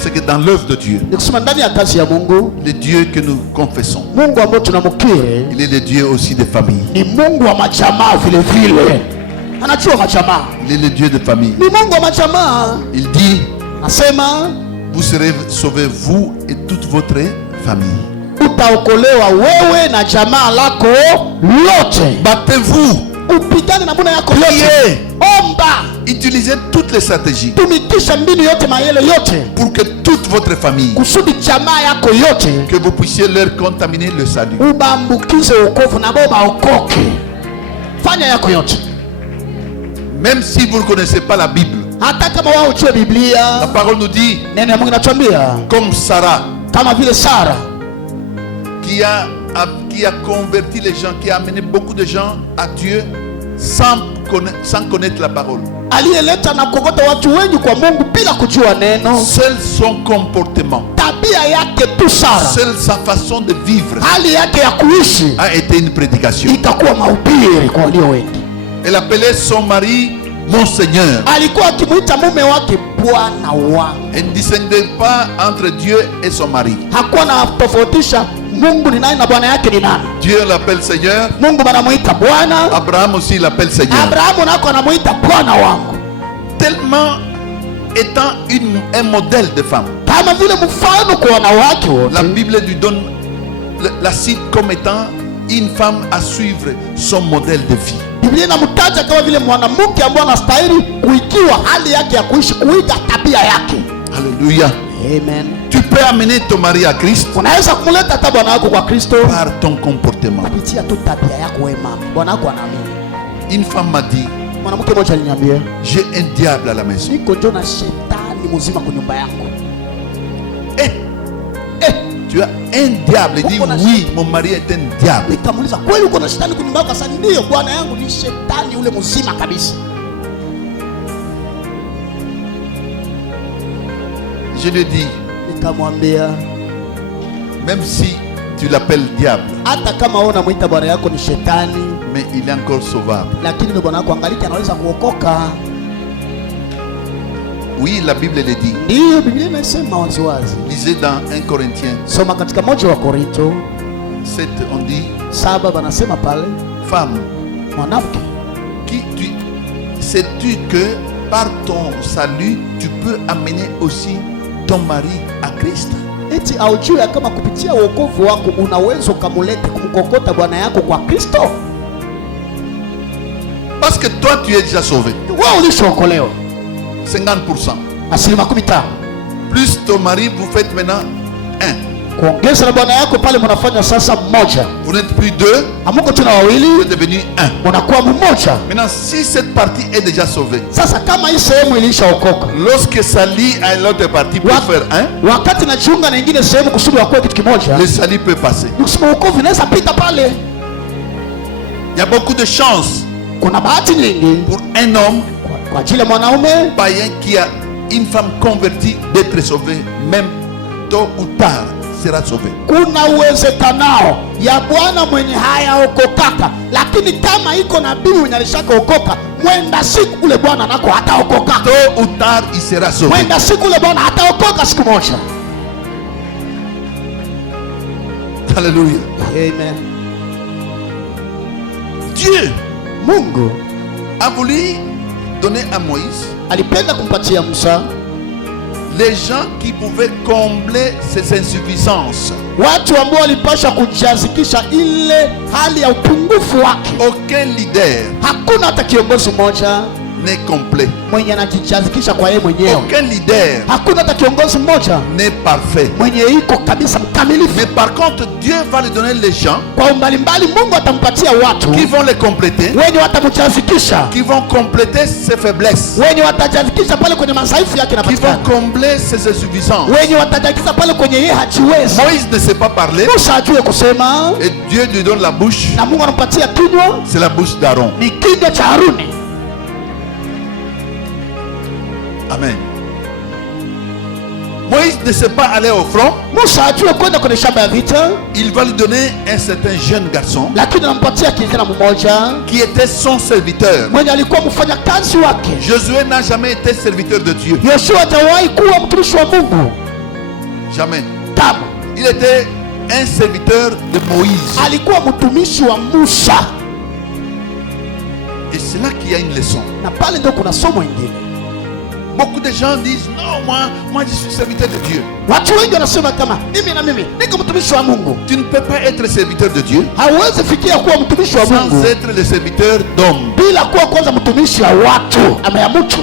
c'est que dans l'œuvre de Dieu, le Dieu que nous confessons, il est le Dieu aussi des familles. Il est le Dieu des familles. Il dit, vous serez sauvés, vous et toute votre famille. Battez-vous, priez, utilisez toutes les stratégies pour que toute votre famille, que vous puissiez leur contaminer le salut. Même si vous ne connaissez pas la Bible, la parole nous dit, comme Sarah, qui a converti les gens, qui a amené beaucoup de gens à Dieu sans connaître la parole. Seul son comportement, seule sa façon de vivre a été une prédication. Elle appelait son mari mon Seigneur. Elle ne distinguait pas entre Dieu et son mari. Dieu l'appelle Seigneur. Abraham aussi l'appelle Seigneur. Tellement étant un modèle de femme. La Bible lui donne, la cite comme étant une femme à suivre son modèle de vie. Alléluia. Amen. Tu peux amener ton mari à Christ par ton comportement. Une femme m'a dit, j'ai un diable à la maison. Tu as un diable. Il dit oui, mon mari est un diable. Je lui dis, même si tu l'appelles diable, mais il est encore sauvable. Oui, la Bible le dit. Lisez dans 1 Corinthiens 7, on dit, femme, sais-tu que par ton salut, tu peux amener aussi ton mari à Christ? Parce que toi, tu es déjà sauvé. 50%. Plus ton mari, vous faites maintenant un. Vous n'êtes plus deux, vous êtes devenu un. Maintenant, si cette partie est déjà sauvée, lorsque ça lie à l'autre partie pour faire un, le salut peut passer. Il y a beaucoup de chances pour un homme païen qui a une femme convertie d'être sauvé, même tôt ou tard sera sauvé. Tôt ou tard il sera sauvé. Alléluia. Amen. Dieu a voulu donner à Moïse les gens qui pouvaient combler ses insuffisances. Aucun leader n'est complet. Aucun leader n'est parfait. Mais par contre, Dieu va lui donner les gens qui vont les compléter, qui vont compléter ses faiblesses, qui vont combler ses insuffisances. Moïse ne sait pas parler et Dieu lui donne la bouche. C'est la bouche d'Aaron. Amen. Moïse ne sait pas aller au front. Il va lui donner un certain jeune garçon qui était son serviteur. Josué n'a jamais été serviteur de Dieu. Jamais. Kama il était un serviteur de Moïse. Alikuwa mtumishi wa Musa. Et c'est là qu'il y a une leçon. Na pale ndio kuna somo ingine. Beaucoup de gens disent non, moi je suis serviteur de Dieu. Watu wengi wanasema kama mimi niko mtumishi wa Mungu. Tu ne peux pas être serviteur de Dieu Hauwezi fikia kuwa mtumishi wa Mungu sans être le serviteur d'homme. Bila kuwa kwanza mtumishi wa watu ama ya mtu.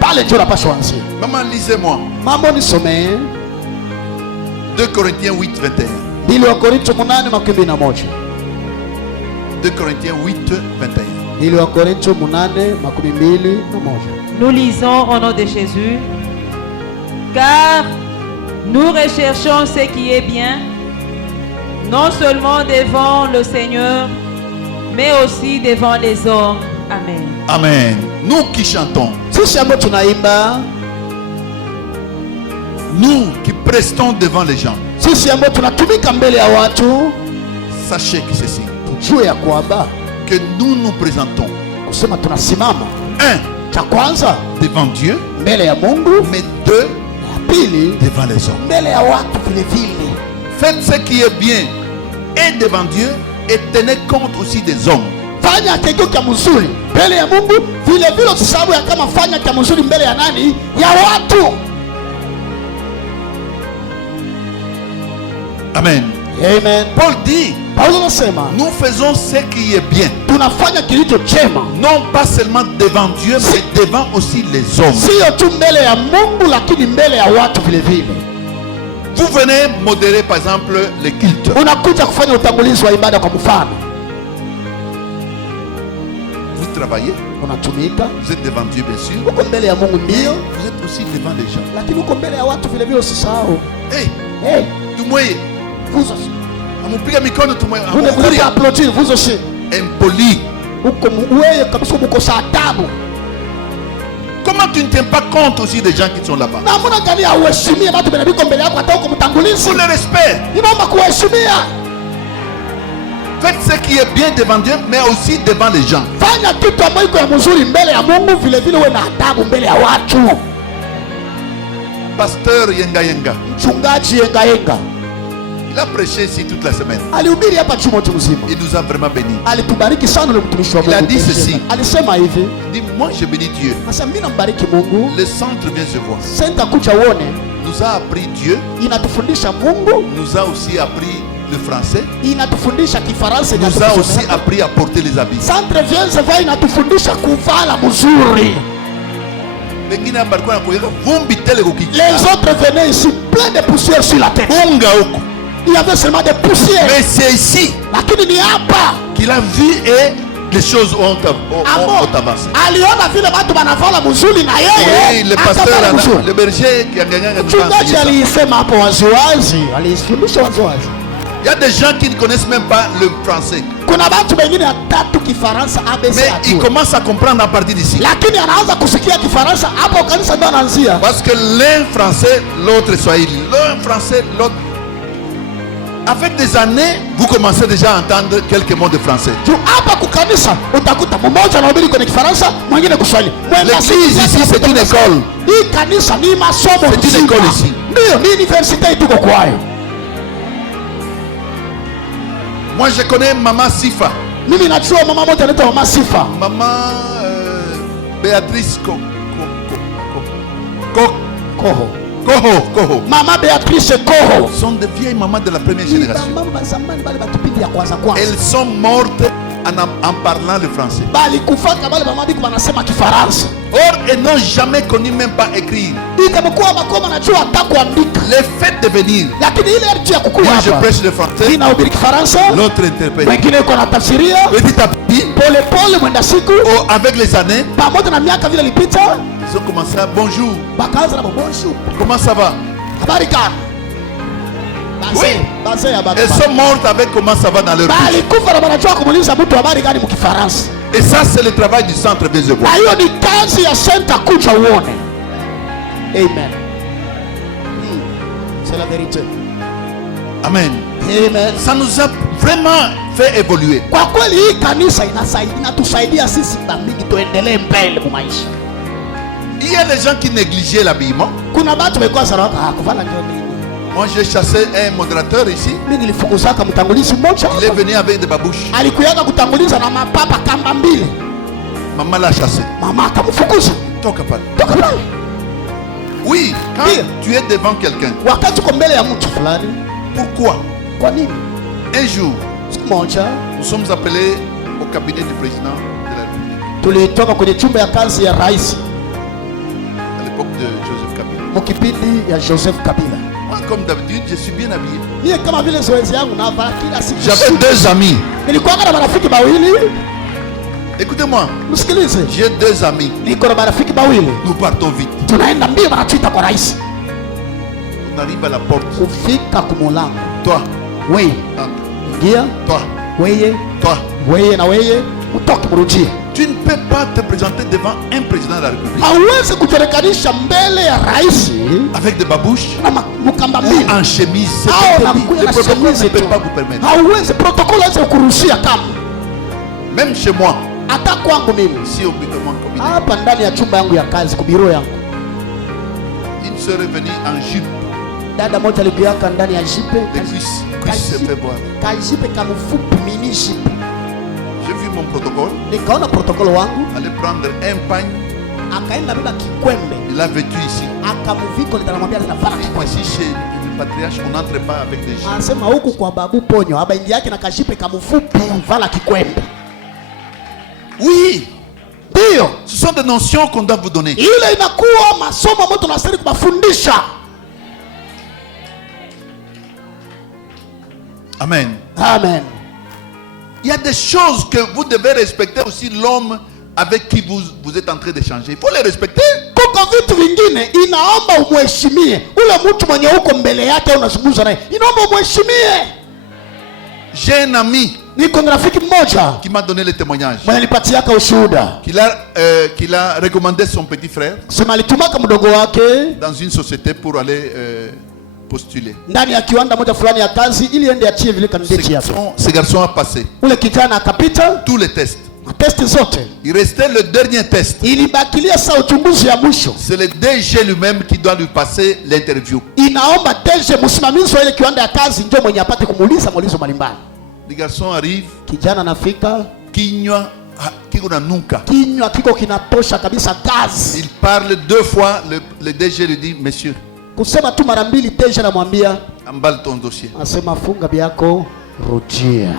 Pale ndio unapaswa anzia. Maman, lisez-moi. Mambo nisomee 2 Corinthiens 8:21. Bili wa Korinto 8:21. 2 Corinthiens 8:21. Bili wa Korinto 8:21. Nous lisons au nom de Jésus. Car nous recherchons ce qui est bien, non seulement devant le Seigneur, mais aussi devant les hommes. Amen. Amen. Nous qui chantons, nous qui prestons devant les gens, sachez que ceci, que nous nous présentons devant Dieu, mais deux devant les hommes. Faites ce qui est bien et devant Dieu et tenez compte aussi des hommes. Fanya kitu cha mzuri mbele ya Mungu, vile vile usisabu ya kama fanya cha mzuri mbele ya nani? Ya watu. Amen. Amen. Paul dit, nous faisons ce qui est bien. Tunafanya kilicho chema. Non pas seulement devant Dieu, mais devant aussi les hommes. Sio tu mbele ya Mungu lakini mbele ya watu vile vile. Vous venez modérer par exemple les cultes. Unakuja kufanya utangulizi wa ibada kwa mfano. Vous travaillez. Unatumika. Vous êtes devant Dieu bien sûr. Uko mbele ya Mungu ndio. Vous êtes aussi devant les gens. Lakini uko mbele ya watu vile vile usisahau. Hey. Tumweye. Vous aussi. Amupiga mikono tumweye. Vous ne voulez pas applaudir vous aussi. Impoli. Uko wewe kabisa uko sa adabu. Comment tu ne tiens pas compte aussi des gens qui sont là-bas? Pour le respect. Faites ce qui est bien devant Dieu, mais aussi devant les gens. Pasteur Yenga Yenga, il a prêché ici toute la semaine. Il nous a vraiment bénis. Il a dit ceci. Il dit, moi je bénis Dieu. Le centre vient se voir. Nous a appris Dieu. Nous a aussi appris le français. Nous a aussi appris à porter les habits. Les autres venaient ici plein de poussière sur la tête. Il y avait seulement des poussières. Mais c'est ici qu'il a vu et les choses ont avancé. Oui, le pasteur, le berger qui a gagné. Il y a des gens qui ne connaissent même pas le français. Mais ils commencent à comprendre à partir d'ici. Parce que l'un français, l'autre swahili. L'un français, l'autre. Avec des années, vous commencez déjà à entendre quelques mots de français. L'église ici, c'est une école. C'est une école ici. Moi, je connais Maman Sifa. Maman Béatrice Koho. Maman Béatrice Koho. Ce sont des vieilles mamans de la première génération. Elles sont mortes en parlant le français. Or, elles n'ont jamais connu même pas écrire. Le fait de venir. Moi, je prêche le français. L'autre interprète. Petit à petit. Avec les années. Ils ont commencé à bonjour. Comment ça va? Oui. Elles sont mortes avec comment ça va dans leur vie. Et ça, c'est le travail du centre Bézébois. Amen. C'est la vérité. Amen. Amen. Ça nous a vraiment fait évoluer. Il y a des gens qui négligeaient l'habillement. Moi j'ai chassé un modérateur ici. Mimi nilifukuzaka mtangulizi mmoja. Il est venu avec des babouches. Alikuyaga kutanguliza na mapapa kamba mbili. Maman l'a chassé. Mama akamfukuza. Toka pale. Toka pale. Oui, quand tu es devant quelqu'un. Wakati uko mbele ya mtu fulani. Pourquoi? Kwa nini? Un jour, siku moja nous sommes appelés au cabinet du président de la République. Tulitoka kwenye chumba ya kazi ya rais. À l'époque de Joseph Kabila. Mukipindi ya Joseph Kabila. Moi, comme d'habitude, je suis bien habillé. Mie kama vile zoezi yangu navaa kila siku. J'avais deux amis. Nilikuwa na marafiki mawili. Écoutez-moi. Msikilize. J'ai deux amis. Niko na marafiki mawili. Nous partons vite. Tunaenda mbio wanatuita kwa rais. On arrive à la porte. Kufika kumulango. Toi. Wewe. Ingia. Toi. Wewe. Toi. Wewe na wewe utoke mrudie. Tu ne peux pas te présenter devant un président de la République. Hauwezi kujirekebisha mbele ya rais avec des babouches ou en chemise. Le protocole ne peut pas vous permettre. Hauwezi, protokoli haiwezi kuruhusia kama. Même chez moi. Hata kwangu mimi. Si au bureau hapa ndani ya chumba yangu ya kazi, kwa biro yangu. Une sœur est venue en jupe. Dada moja alikuja ndani ya jipe. Les cuisses se fait voir. Kajipe kama fupi mini jipe. J'ai vu mon protocole. Nikaona protokoli wangu. Allait prendre un pagne. Akaenda beba kikwembe. Il a vêtu ici. Akamuviko litamwambia zinafara kikwembe. Ici chez le patriarche on n'entre pas avec des jipes. Anasema huku kwa babu ponyo, haba ingi yake na kajipe kama fupi vala kikwembe. Oui. Ndio. Ce sont des notions qu'on doit vous donner. Ile inakuwa masomo ambayo tunastahili kubafundisha. Amen. Amen. Il y a des choses que vous devez respecter aussi l'homme avec qui vous êtes en train d'échanger. Il faut les respecter. Kuko vitu vingine inaomba umheshimie. Ule mtu mwenye uko mbele yake unazungumza naye. Inaomba umheshimie. J'ai un ami niko na rafiki mmoja qui m'a donné le témoignage. Mwenye alipatiaka ushuhuda. Qu'il a recommandé son petit frère. Sema alitumaka mdogo wake dans une société pour aller postuler. Ndani ya kiwanda moja fulani ya kazi ili ende achie vile kandidati yake. Ce garçon a passé. Ule kijana akapita tous les tests. Testi zote. Il restait le dernier test. Ilibakilia saa uchunguzi ya mwisho. C'est le DG lui-même qui doit lui passer l'interview. Inaomba DG msimamizi wa ile kiwanda ya kazi ndio mwenye apate kumuuliza maulizo mbalimbali. Le garçon arrive. Kijana anafika. Kinywa kiko na nuka. Kinywa kiko kinatosha kabisa kazi. Il parle deux fois, le DG lui dit monsieur. Kusema tu mara mbili DG anamwambia emballe ton dossier. Asema funga biako rujia.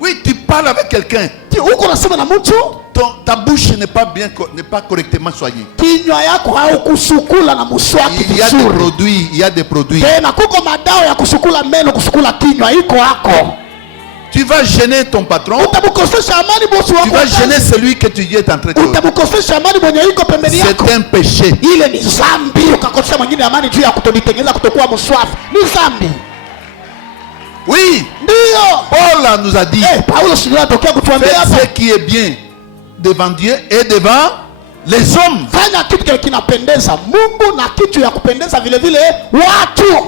Oui, tu parles avec quelqu'un. Uko nasema na mtu, ta bouche n'est pas correctement soignée. Kinywa yako haukusukula na muswaki vizuri. Il y a des produits. Tena kuko madawa ya kusukula meno, kusukula kinywa iko hako. Tu vas gêner ton patron. Utamkosesha amani bosi wako. Tu vas gêner celui que tu es en train de. Utamkosesha amani mwenye iko pembeni yako. C'est un péché. Ile ni dhambi. Ukakosesha mwingine amani juu ya kutonitengeneza kutokuwa mswafi. Ni dhambi. Oui. Ndio. Paul nous a dit. Paulo sio atokea kutuambia hapa. Ce qui est bien devant Dieu et devant les hommes. Fanya kitu kinapendeza Mungu na kitu ya kupendeza vile vile watu.